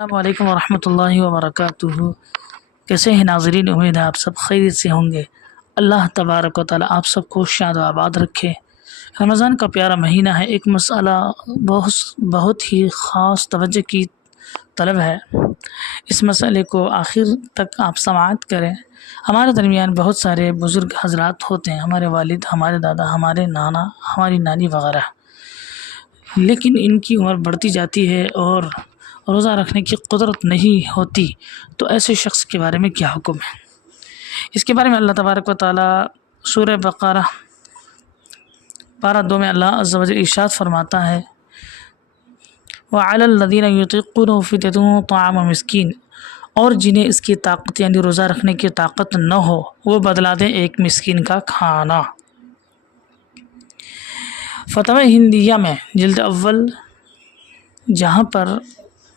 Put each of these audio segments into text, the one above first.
السلام علیکم ورحمۃ اللہ وبرکاتہ۔ کیسے ہیں ناظرین؟ امید ہے آپ سب خیریت سے ہوں گے۔ اللہ تبارک و تعالی آپ سب کو شاد و آباد رکھے۔ رمضان کا پیارا مہینہ ہے، ایک مسئلہ بہت ہی خاص توجہ کی طلب ہے۔ اس مسئلے کو آخر تک آپ سماعت کریں۔ ہمارے درمیان بہت سارے بزرگ حضرات ہوتے ہیں، ہمارے والد، ہمارے دادا، ہمارے نانا، ہماری نانی وغیرہ، لیکن ان کی عمر بڑھتی جاتی ہے اور روزہ رکھنے کی قدرت نہیں ہوتی، تو ایسے شخص کے بارے میں کیا حکم ہے؟ اس کے بارے میں اللہ تبارک و تعالی سورہ بقرہ پارہ 2 میں اللہ عز و جل ارشاد فرماتا ہے، وَعَلَى الَّذِينَ يُطِيقُونَهُ فِدْيَةٌ طَعَامُ مِسْكِينٍ، اور جنہیں اس کی طاقت یعنی روزہ رکھنے کی طاقت نہ ہو، وہ بدلا دیں ایک مسکین کا کھانا۔ فتویٰ ہندیہ میں جلد اول جہاں پر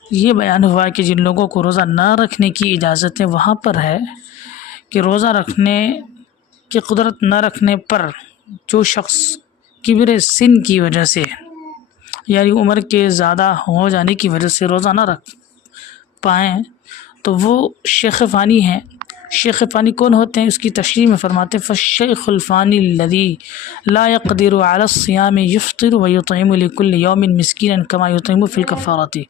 یہ بیان ہوا کہ جن لوگوں کو روزہ نہ رکھنے کی اجازت ہے، وہاں پر ہے کہ روزہ رکھنے کی قدرت نہ رکھنے پر جو شخص کبر سن کی وجہ سے یعنی عمر کے زیادہ ہو جانے کی وجہ سے روزہ نہ رکھ پائیں تو وہ شیخ فانی ہیں۔ شیخ فانی کون ہوتے ہیں؟ اس کی تشریح میں فرماتے ہیں، فالشیخ الفانی الذی لا يقدر على الصيام يفطر ويطعم لكل يوم مسكينا كما يطعم في الكفارة۔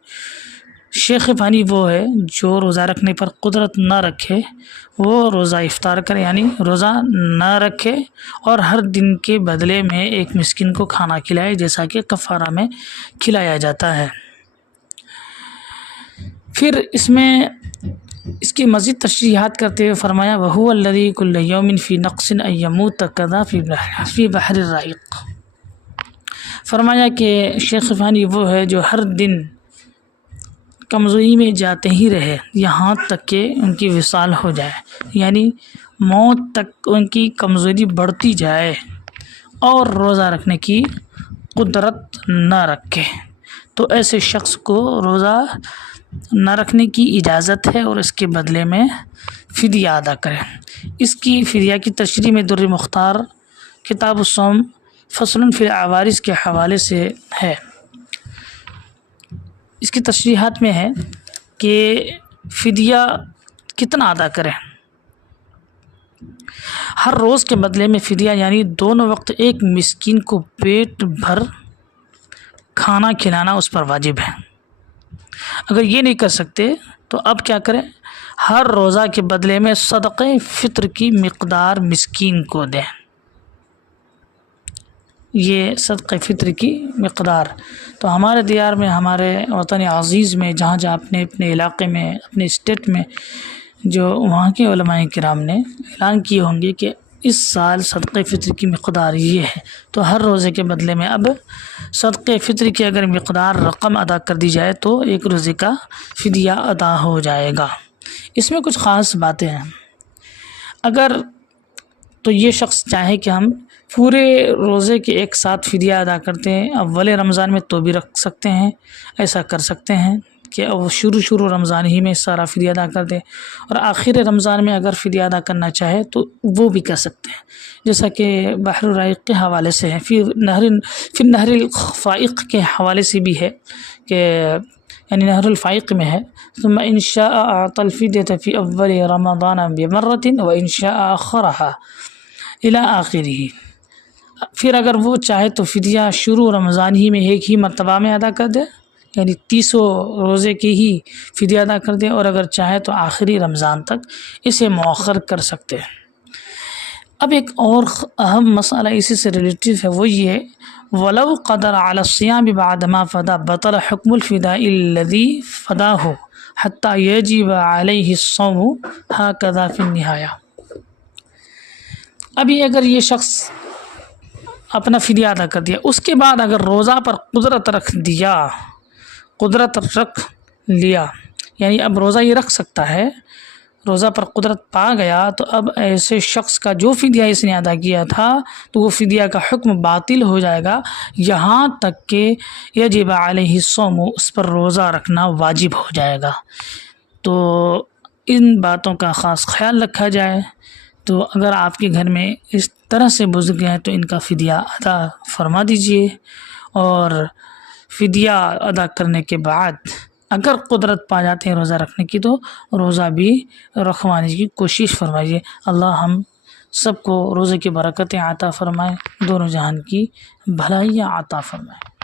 شیخ فانی وہ ہے جو روزہ رکھنے پر قدرت نہ رکھے، وہ روزہ افطار کرے یعنی روزہ نہ رکھے اور ہر دن کے بدلے میں ایک مسکین کو کھانا کھلائے، جیسا کہ کفارہ میں کھلایا جاتا ہے۔ پھر اس کی مزید تشریحات کرتے ہوئے فرمایا، وَهُوَ الَّذِي كُلَّ يَوْمٍ فِي نَقْصٍ أَن يَمُوتَ كَذَا فِي بَحْرِ الرَّحِيقِ۔ فرمایا کہ شیخ فانی وہ ہے جو ہر دن کمزوری میں جاتے ہی رہے یہاں تک کہ ان کی وصال ہو جائے، یعنی موت تک ان کی کمزوری بڑھتی جائے اور روزہ رکھنے کی قدرت نہ رکھے، تو ایسے شخص کو روزہ نہ رکھنے کی اجازت ہے اور اس کے بدلے میں فدیہ ادا کرے۔ اس کی فدیہ کی تشریح میں در مختار کتاب الصوم فصل فی العوارض کے حوالے سے ہے۔ اس کی تشریحات میں ہے کہ فدیہ کتنا ادا کریں۔ ہر روز کے بدلے میں فدیہ یعنی دونوں وقت ایک مسکین کو پیٹ بھر کھانا کھلانا اس پر واجب ہے۔ اگر یہ نہیں کر سکتے تو اب کیا کریں؟ ہر روزہ کے بدلے میں صدقہ فطر کی مقدار مسکین کو دیں۔ یہ صدقہ فطر کی مقدار تو ہمارے دیار میں، ہمارے وطن عزیز میں، جہاں جہاں اپنے علاقے میں، اپنے اسٹیٹ میں، جو وہاں کے علماء کرام نے اعلان کیے ہوں گے کہ اس سال صدقہ فطر کی مقدار یہ ہے، تو ہر روزے کے بدلے میں اب صدقہ فطر کی اگر مقدار رقم ادا کر دی جائے تو ایک روزے کا فدیہ ادا ہو جائے گا۔ اس میں کچھ خاص باتیں ہیں۔ اگر تو یہ شخص چاہے کہ ہم پورے روزے کے ایک ساتھ فدیہ ادا کرتے ہیں، اول رمضان میں تو بھی رکھ سکتے ہیں، ایسا کر سکتے ہیں کہ وہ شروع رمضان ہی میں سارا فدیہ ادا کر دیں، اور آخر رمضان میں اگر فدیہ ادا کرنا چاہے تو وہ بھی کر سکتے ہیں، جیسا کہ بحر الرحیق کے حوالے سے ہے، پھر نہر الفائق کے حوالے سے بھی ہے کہ یعنی نہر الفائق میں ہے، ثم ان شاء اعطى الفدية في اول رمضان بمرة وان شاء اخرها الى آخره۔ پھر اگر وہ چاہے تو فدیہ شروع رمضان ہی میں ایک ہی مرتبہ میں ادا کر دے، یعنی 30 روزے کی ہی فدیہ ادا کر دے، اور اگر چاہے تو آخری رمضان تک اسے مؤخر کر سکتے ہیں۔ اب ایک اور اہم مسئلہ اسی سے ریلیٹیو ہے، وہ یہ، وَلَوْ قَدَرَ عَلَى الصِّيَامِ بَعْدَمَا فَدَى بَطَلَ حُكْمُ الْفِدَاءِ الَّذِي فَدَاهُ حَتَّى يَجِبَ عَلَيْهِ الصَّوْمُ هَكَذَا فِي النِّهَايَةِ۔ ابھی اگر یہ شخص اپنا فدیہ ادا کر دیا، اس کے بعد اگر روزہ پر قدرت رکھ لیا یعنی اب روزہ یہ رکھ سکتا ہے، روزہ پر قدرت پا گیا، تو اب ایسے شخص کا جو فدیہ اس نے ادا کیا تھا تو وہ فدیہ کا حکم باطل ہو جائے گا، یہاں تک کہ یجب علیہ الصوم، اس پر روزہ رکھنا واجب ہو جائے گا۔ تو ان باتوں کا خاص خیال رکھا جائے۔ تو اگر آپ کے گھر میں اس طرح سے بزرگ ہیں تو ان کا فدیہ ادا فرما دیجئے، اور فدیہ ادا کرنے کے بعد اگر قدرت پا جاتے ہیں روزہ رکھنے کی تو روزہ بھی رکھوانے کی کوشش فرمائیے۔ اللہ ہم سب کو روزے کی برکتیں عطا فرمائے، دونوں جہان کی بھلائیاں عطا فرمائے۔